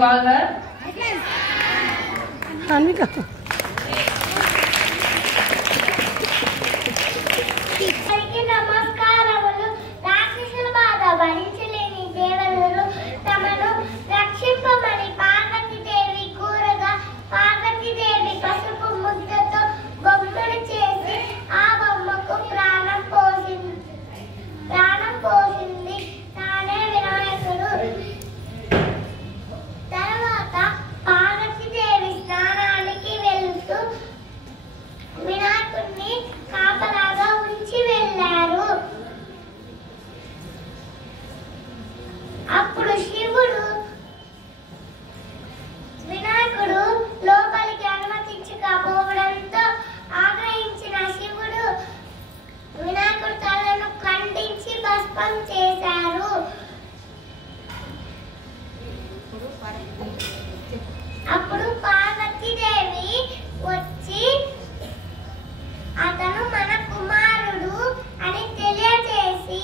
call her? Anika. నమస్కారములు. రాక్షసుల బాధ భరించలేని దేవతలు తమను రక్షింపమని పార్వతీదేవి కూరగా పార్వతీదేవి పసుపు ముద్దతో బొమ్మను చేసి ఆ బొమ్మకు ప్రాణం పోసింది తానే వినాయకుడు. తర్వాత పార్వతీదేవి స్నానానికి వెళ్తూ వినాయకుడిని కాపలాగా ఉంచి వెళ్ళారు. అప్పుడు శివుడు వినాయకుడు లోపలికి అనుమతించకపోవడంతో ఆగ్రహించిన శివుడు వినాయకుడి తలను ఖండించి భస్మం చేశారు. అప్పుడు పార్వతీదేవి వచ్చి అతను మన కుమారుడు అని తెలియజేసి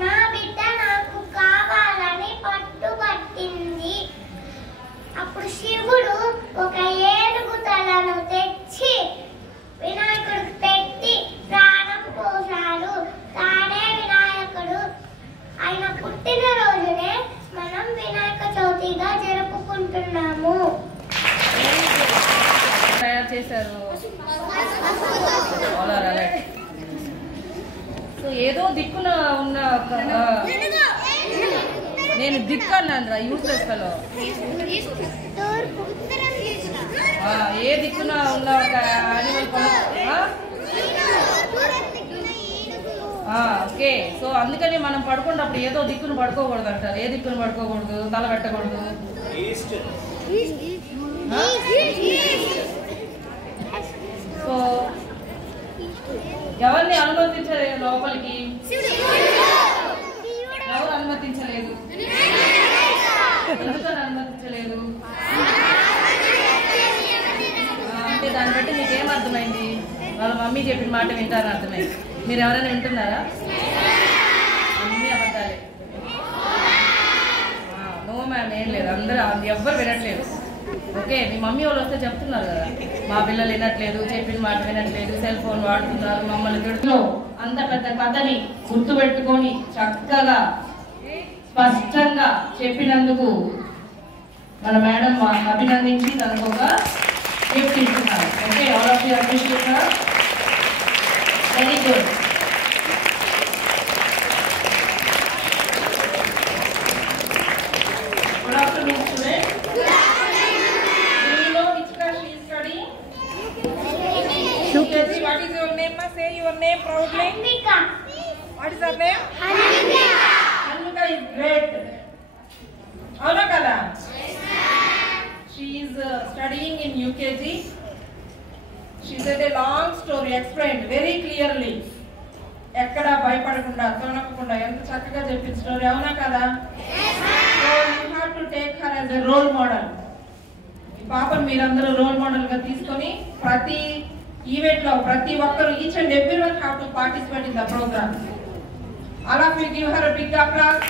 నా బిడ్డ నాకు కావాలని పట్టుబట్టింది. అప్పుడు శివుడు ఒక ఏనుగు తలను తెచ్చి వినాయకుడికి పెట్టి ప్రాణం పోశాడు. తానే వినాయకుడు. ఆయన పుట్టినరోజునే మనం వినాయక చవితిగా జరుపుకుంటున్నాము. తయారు చేశారు. సో ఏదో దిక్కున ఉన్న నేను దిక్కు అన్నాను యూస్లెస్ ఫెలో. ఏ దిక్కున ఉన్న ఒక యానిమల్ ఓకే. సో అందుకని మనం పడుకున్నప్పుడు ఏదో దిక్కును పడుకోకూడదు అంటారు. ఏ దిక్కును పడుకోకూడదు, తల పెట్టకూడదు. సో ఎవరిని అనుమతించలేదు లోపలికి? ఎవరు అనుమతించలేదు? ఎందుకని అనుమతించలేదు అంటే దాన్ని బట్టి మీకేం అర్థమైంది? వాళ్ళ మమ్మీ చెప్పిన మాట వింటారని అర్థమైంది. మీరు ఎవరైనా వింటున్నారా? అన్నీ అబద్ధాలే. నో మ్యామ్, ఏం లేదు. అందరూ ఎవ్వరు వినట్లేదు. ఓకే, మీ మమ్మీ వాళ్ళు వస్తే చెప్తున్నారు కదా, మా పిల్లలు వినట్లేదు, చెప్పిన మాట వినట్లేదు, సెల్ ఫోన్ వాడుతున్నారు, మమ్మల్ని తిడుతున్నారు. అంత పెద్ద కథని గుర్తుపెట్టుకొని చక్కగా స్పష్టంగా చెప్పినందుకు మన మేడం అభినందించి తనకు ఒక గిఫ్ట్ ఇస్తున్నారు. Okay, all of you appreciate her. Very good. Good afternoon student. What is your name? Say your name proudly. Anmika. What is her name? Anmika. Anmika is great. Avuna kada? She is studying in UKG. She said a long story, explained very clearly. ఎక్కడ భయపడకుండా తొనకకుండా ఎంత చక్కగా చెప్పిన story. అవునా కదా? So you have to take her as a role model. ఈ పాపను మీరందరూ రోల్ మోడల్ గా తీసుకొని ప్రతి ఈవెంట్ లో ప్రతి ఒక్కరు each and everyone have to participate in the program. All of you give her a big applause.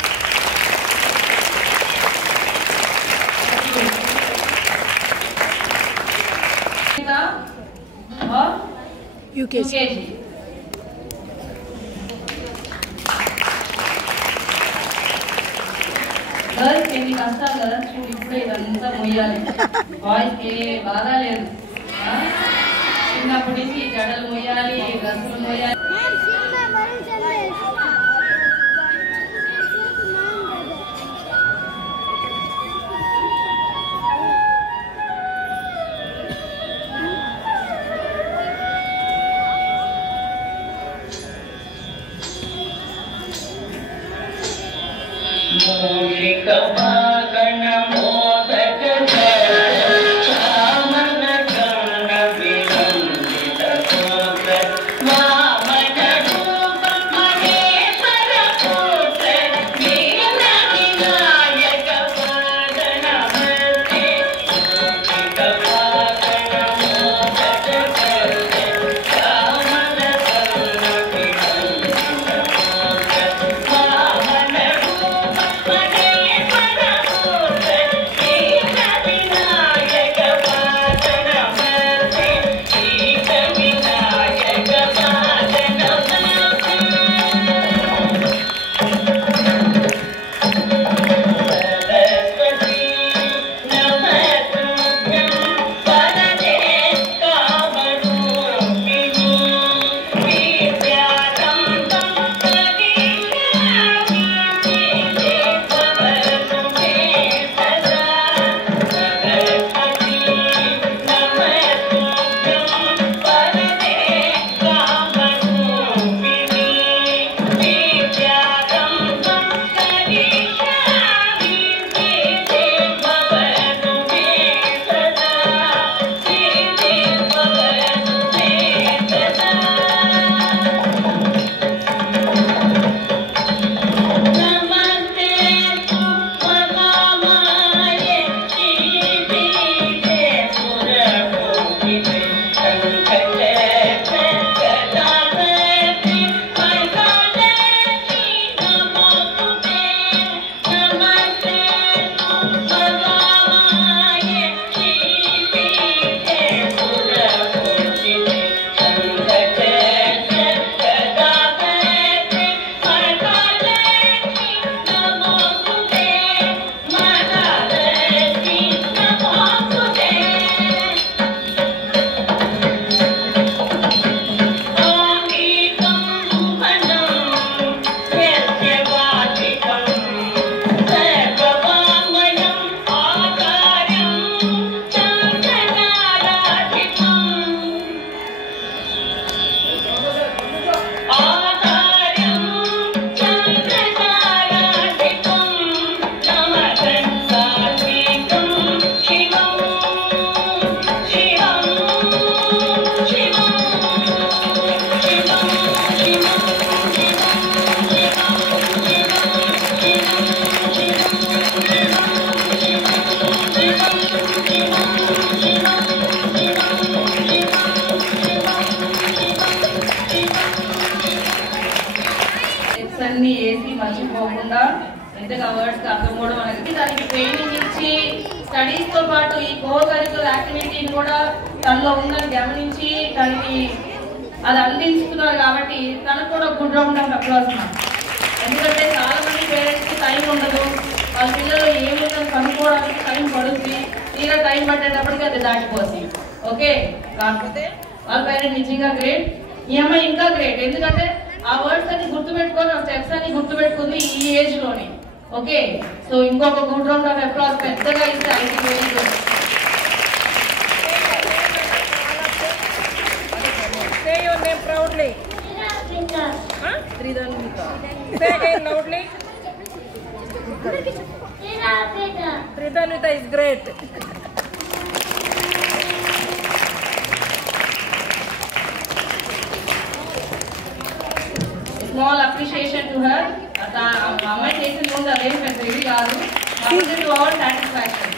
UKG. Girls ఎన్ని కష్టాలు కదా, చూడు ఇప్పుడే ఇదంతా మొయ్యాలి. బాయ్స్ ఏ బాధ లేదు. చిన్నప్పటి నుంచి జడలు మొయ్యాలి, డ్రెస్సులు మొయ్యాలి. ని వేసి మర్చిపోకుండా ఎంతగా వర్డ్స్ అర్థం కూడా మనకి దానికి ట్రైనింగ్ ఇచ్చి స్టడీస్ తో పాటు ఈ కో కరికులర్ యాక్టివిటీని కూడా తనలో ఉందని గమనించి తనకి అది అందిస్తున్నారు కాబట్టి తనకు కూడా గుడ్ రౌండ్ ఆఫ్ అప్లాస్. ఎందుకంటే చాలా మంది పేరెంట్స్ కి టైం ఉండదు, వాళ్ళ పిల్లలు ఏముందని కనుక్కోవడానికి టైం పడుతుంది, తీరా టైం పట్టేటప్పటికి అది దాటిపోతుంది. ఓకే, కాకపోతే వాళ్ళ పేరెంట్ నిజంగా గ్రేట్, ఈ అమ్మాయి ఇంకా గ్రేట్. ఎందుకంటే ఆ వర్డ్స్ అన్ని గుర్తుపెట్టుకొని ఆ స్టెప్స్ అన్ని గుర్తుపెట్టుకుంది ఈ ఏజ్ లోనే. ఓకే, సో ఇంకొక గుడ్ రౌండ్ ఆఫ్ అప్లాస్ పెద్దగా ఇస్తే I think very good. Say your name proudly. Tridhanvita. Say again loudly. Tridhanvita is great. Small appreciation to her. అమ్మాయి చేసిన ముందు అదేం పెద్ద ఇది కాదు, to our satisfaction.